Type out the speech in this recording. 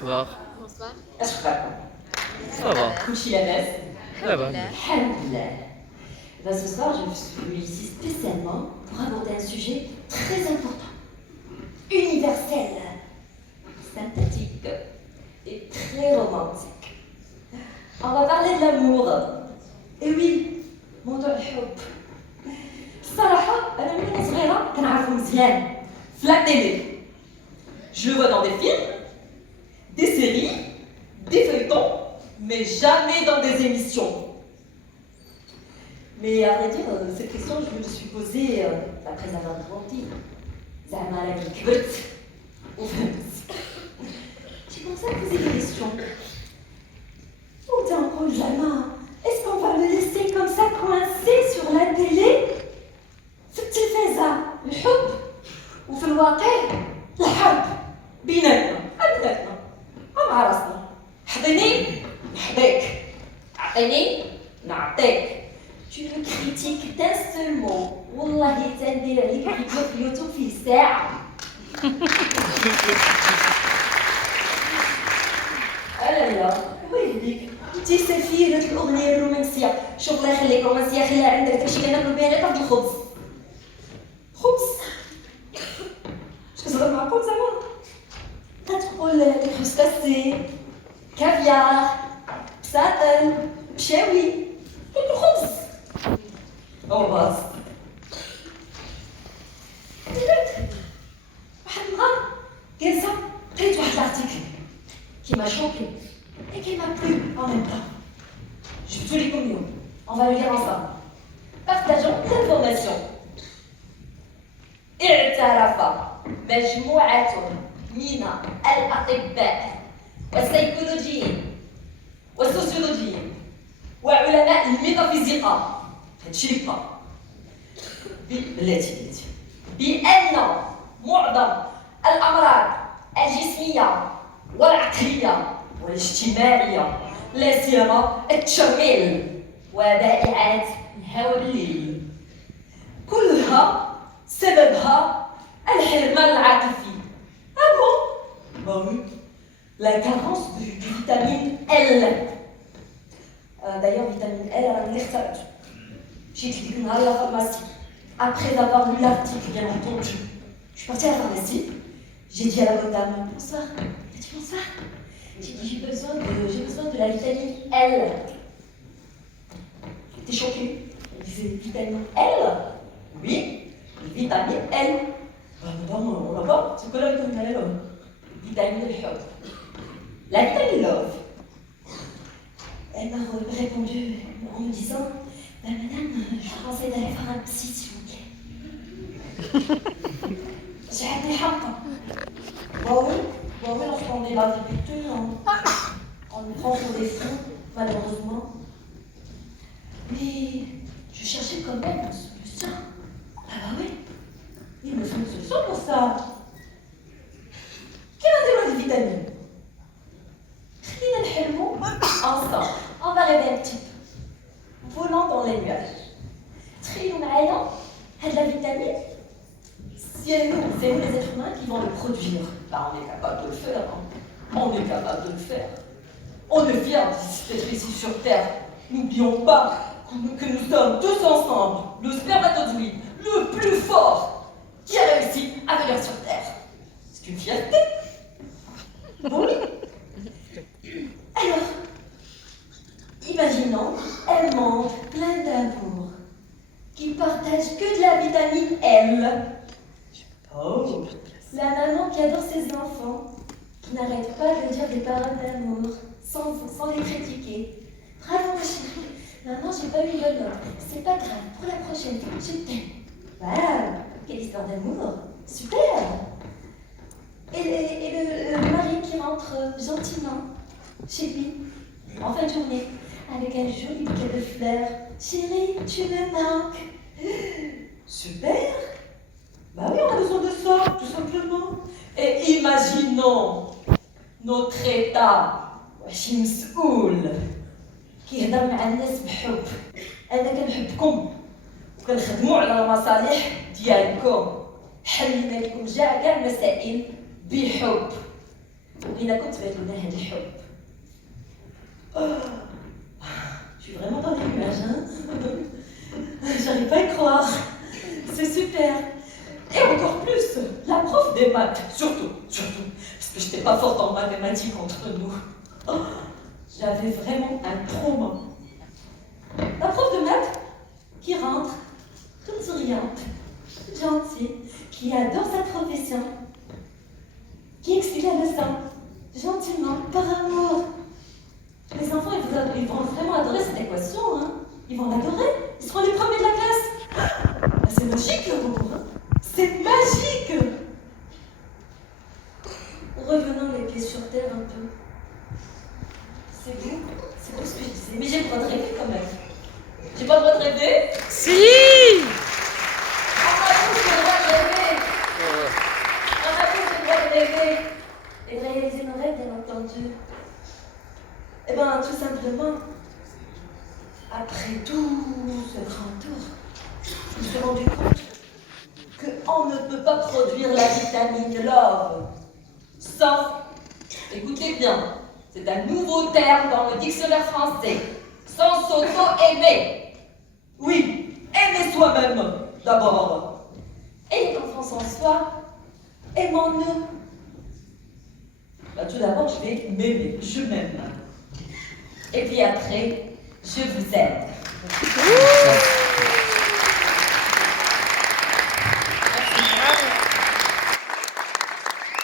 Bonsoir. Bonsoir. أشكركم. Ça va. كل شيء لاباس؟ Ça va. Alhamdulillah. Ben, ce soir, je suis venue ici spécialement pour aborder un sujet très important, universel, sympathique et très romantique. On va parler de l'amour. Et oui, موضوع الحب. الصراحة أنا من وأنا صغيرة كنعرفو مزيان في la télé. Je le vois dans des films, des séries, des feuilletons, mais jamais dans des émissions. Mais à vrai dire, cette question, je me suis posée après avoir grandi. زعما أنا كي كبرت وفهمت. J'ai commencé à poser des questions. نقول زعما est-ce qu'on va le laisser comme ça coincé sur la télé في التلفازة الحب وفي الواقع الحرب بيناتنا مع راسنا حضني نحضيك عطيني نعطيك. Tu me critiques d'un seul mot. والله تندير عليك فيديو في اليوتيوب فيه ساعة. لا ويليك انتي سفيرة الأغنية الرومانسية. شوف الله يخليك رومانسية خليها عندك داكشي كناكلو بها غير طرد الخبز. اش كتهضر معقول زعما؟ كتقول لي خبزكاسي كافيار بساطل بشاوي كاكل خبز او باص. واحد النهار جالسة قريت واحد لارتيكل qui m'a choqué et qui m'a plu en même temps. Je vais tous les communions. On va le lire ensemble. Partageons l'information. اعترف مجموعة من الأطباء والسيكولوجيين والسوسيولوجيين وعلماء الميتافيزيقا هادشي اللي بلاتي بأن معظم الأمراض الجسمية والعقلية والاجتماعية لا سيما التشميل وبائعات الهوا بالليل كلها سببها الحرمان العاطفي. Ah bon? Bah oui. La carence du vitamine L. D'ailleurs, vitamine L, elle a une lecture. J'ai écrit une à la pharmacie. Après avoir lu l'article, bien entendu, je suis partie à la pharmacie. J'ai dit à la bonne dame, bonsoir. Elle a dit bonsoir. J'ai dit, j'ai besoin de la vitamine L. J'étais choquée. Elle disait, vitamine L? Oui, vitamine L. Madame, on l'a pas. C'est quoi la vitamine L? Vitamine الحب. La vitamine love. Elle m'a répondu en me disant, ben madame, je vous conseille d'aller voir un psy s'il vous plaît. J'ai عندي حق. Bah oui, lorsqu'on est la difficulté, on nous prend pour des fous, malheureusement. Mais je cherchais quand même une solution. Ah bah oui, il me faut une solution pour ça. Quel intérêt des vitamines? خلينا نحلموا ensemble. On va rêver un petit peu. Volant dans les nuages. تخيلوا معايا هاد la vitamine. C'est nous les êtres humains qui vont le produire. Bah, on est capable de le faire. On est capable de le faire. On est fiers d'être ici sur Terre. N'oublions pas que nous sommes tous ensemble le spermatozoïde le plus fort qui a réussi à venir sur Terre. C'est une fierté. Bon oui. Alors, imaginons un monde plein d'amour qui partage que de la vitamine L. Oh. La maman qui adore ses enfants, qui n'arrête pas de dire des paroles d'amour, sans les critiquer. Bravo ma chérie, maman j'ai pas eu une bonne note, c'est pas grave, pour la prochaine, je t'aime. Waouh, quelle histoire d'amour, super. Et le mari qui rentre gentiment chez lui, en fin de journée, avec un joli bouquet de fleurs. Chérie, tu me manques. Super. Bah oui, on a besoin de ça, tout simplement. Et imaginons notre état واش مسؤول كيهضر مع الناس بحب. انا كنحبكم وكنخدموا على المصالح ديالكم. حلينا لكم كاع المسائل بحب. بينكم تبادلوا الحب. Je suis vraiment dans l'image, hein. J'arrive pas à y croire. C'est super. Et encore plus, la prof des maths, surtout, parce que je n'étais pas forte en mathématiques entre nous. J'avais vraiment un trauma. La prof de maths qui rentre, toute souriante, toute gentille, qui adore sa profession, qui explique la leçon, gentiment, par amour. Les enfants, ils vont vraiment adorer cette équation, hein. Ils vont l'adorer. Ils seront les premiers de la classe. C'est magique, le concours, hein. C'est magique. Revenons les pieds sur terre un peu. C'est beau ce que je disais. Mais j'ai le droit de rêver quand même. J'ai pas le droit de rêver? Si. On m'a tous le droit de rêver. On a tous le droit de rêver. Et de réaliser nos rêves, bien entendu. Eh bien, tout simplement, après tout ce grand tour, je me suis rendu compte qu'on ne peut pas produire la vitamine love sans, écoutez bien, c'est un nouveau terme dans le dictionnaire français, sans s'auto-aimer. Oui, aimer soi-même d'abord. Ayez confiance en soi, aimons-nous. Tout d'abord, je vais m'aimer, je m'aime. Et puis après, je vous aide.